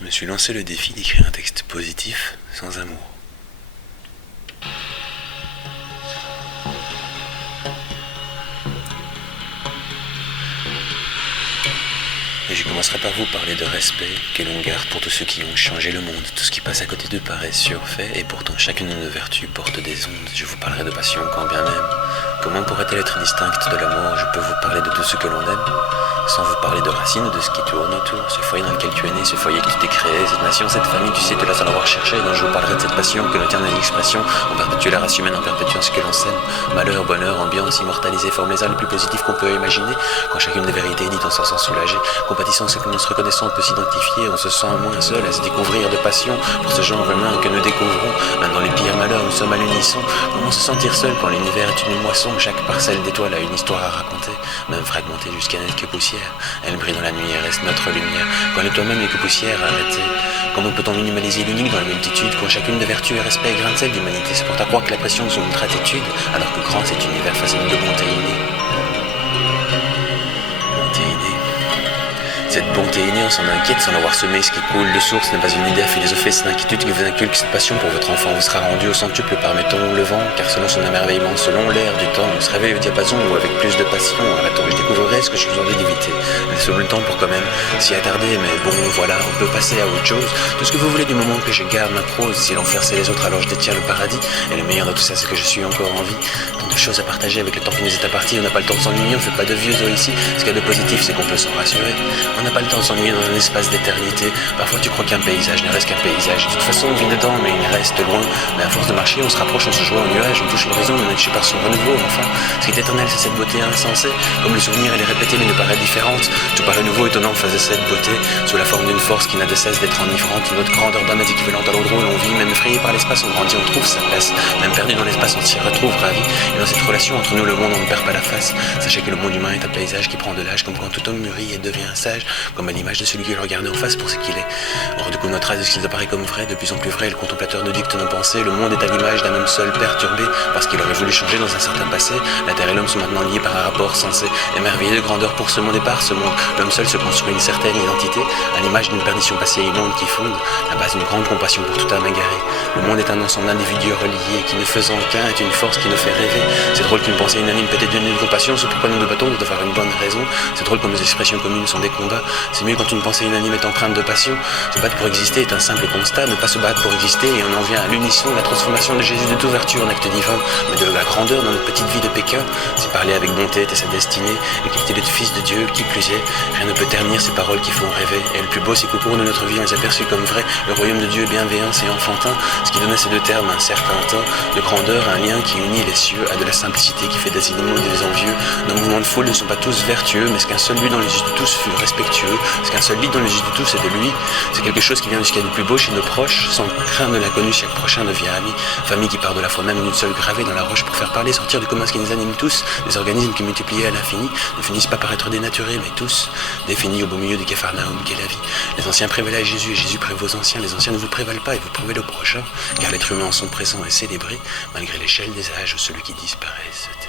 Je me suis lancé le défi d'écrire un texte positif sans amour. Et je commencerai par vous parler de respect, que l'on garde pour tous ceux qui ont changé le monde. Tout ce qui passe à côté d'eux paraît surfait, et pourtant chacune de nos vertus porte des ondes. Je vous parlerai de passion quand bien même. Comment pourrait-elle être distincte de l'amour? Je peux vous parler de tout ce que l'on aime, sans vous parler de racines ou de ce qui tourne autour. Ce foyer dans lequel tu es né, ce foyer que tu t'es créé, cette nation, cette famille, tu sais, te laisse en avoir cherché. Donc je vous parlerai de cette passion que l'on tient dans l'expression. On perpétue la race humaine en perpétuant ce que l'on sème. Malheur, bonheur, ambiance, immortalisée, forme les arts les plus positifs qu'on peut imaginer. Quand chacune des vérités est dite, on s'en sent soulagé. Compatissant, c'est que l'on se reconnaissant, on peut s'identifier. On se sent moins seul à se découvrir de passion pour ce genre humain que nous découvrons. Même dans les pires malheurs, nous sommes à l'unisson. Comment se sentir seul quand l'univers est une moisson? Chaque parcelle d'étoiles a une histoire à raconter, même fragmentée jusqu'à n'être que poussière. Elle brille dans la nuit et reste notre lumière. Quand elle est toi-même n'est que poussière, arrêtez. Comment peut-on minimaliser l'unique dans la multitude? Quand chacune des vertus est respect et grain de sel d'humanité, c'est pour à croire que la pression de son ultra-attitude, alors que grand cet univers façonné de bonté innée. Bonté innée. Cette bonté innée, on s'en inquiète sans l'avoir semé. Ce qui coule de source n'est pas une idée à philosopher, c'est l'inquiétude qui vous inculque. Cette passion pour votre enfant vous sera rendue au centuple par, mettons, le vent, car selon son émerveillement, selon l'air du temps, on se réveille au diapason ou avec plus de passion. Arrêtons, je découvrirai ce que je vous envie d'éviter. Laissez-vous le temps pour quand même s'y attarder, mais bon, voilà, on peut passer à autre chose. Tout ce que vous voulez du moment que je garde ma prose. Si l'enfer c'est les autres, alors je détiens le paradis. Et le meilleur de tout ça, c'est que je suis encore en vie. Tant de choses à partager avec le temps qui nous est imparti. On n'a pas le temps de s'ennuyer, on fait pas de vieux os ici. Ce qu'il y a de positif, c'est qu'on peut s'en rassurer. On n'a pas le temps de s'ennuyer dans un espace d'éternité. Parfois tu crois qu'un paysage ne reste qu'un paysage. De toute façon on vit dedans mais il reste loin. Mais à force de marcher on se rapproche, on se joint au nuage, on touche l'horizon, on est touché par son renouveau. Enfin, ce qui est éternel c'est cette beauté insensée. Comme le souvenir elle est répétée mais nous paraît différente. Tout paraît nouveau, étonnant face à cette beauté. Sous la forme d'une force qui n'a de cesse d'être enivrante. Une autre grandeur d'âme est équivalente à l'eau drôle. On vit, même effrayé par l'espace, on grandit, on trouve sa place. Même perdu dans l'espace on s'y retrouve ravi. Et dans cette relation entre nous le monde on ne perd pas la face. Sachez que le monde humain est un paysage qui prend de l'âge. Comme quand tout homme mûrit et devient sage. Comme à l'image de celui qui le regarde en face pour ce qu'il est. Or du coup notre race, ce qui apparaît comme vrai, de plus en plus vrai, le contemplateur nous dicte nos pensées. Le monde est à l'image d'un homme seul perturbé parce qu'il aurait voulu changer dans un certain passé. La terre et l'homme sont maintenant liés par un rapport sensé. Émerveillé de grandeur pour ce monde et par ce monde, l'homme seul se construit une certaine identité à l'image d'une perdition passée immonde qui fonde la base d'une grande compassion pour toute âme égarée. Le monde est un ensemble d'individus reliés qui ne faisant qu'un est une force qui nous fait rêver. C'est drôle qu'une pensée unanime peut être d'une compassion, c'est pourquoi nous débattons d'avoir une bonne raison. C'est drôle comme nos expressions communes sont des combats. C'est mieux quand une pensée unanime est empreinte de passion. Se battre pour exister est un simple constat, ne pas se battre pour exister, et on en vient à l'unisson, la transformation de Jésus de toute vertu en acte divin, mais de la grandeur dans notre petite vie de pékin. Si parler avec bonté était sa destinée, et qu'il était le Fils de Dieu, qui plus est, rien ne peut ternir ces paroles qui font rêver. Et le plus beau, c'est qu'au cours de notre vie, on les aperçut comme vrais. Le royaume de Dieu bienveillant et enfantin, ce qui donne à ces deux termes un certain temps de grandeur, un lien qui unit les cieux à de la simplicité qui fait des animaux des envieux. Nos mouvements de foule ne sont pas tous vertueux, mais ce qu'un seul lui dans les yeux de tous fut respectueux, ce qu'un seul lit dans les yeux de tous est de lui. C'est quelque chose qui vient de ce qu'il y a de plus beau chez nos proches, sans craindre de l'inconnu, chaque prochain devient ami. Famille qui part de la foi même d'une seule gravée dans la roche pour faire parler, sortir du commun ce qui nous anime tous. Des organismes qui multipliés à l'infini ne finissent pas par être dénaturés, mais tous définis au beau milieu du Capharnaüm qu'est la vie. Les anciens prévalaient à Jésus et Jésus prévaut aux anciens. Les anciens ne vous prévalent pas et vous prévalez au prochain, car l'être humain en son présent est célébré, malgré l'échelle des âges où celui qui disparaît se tait.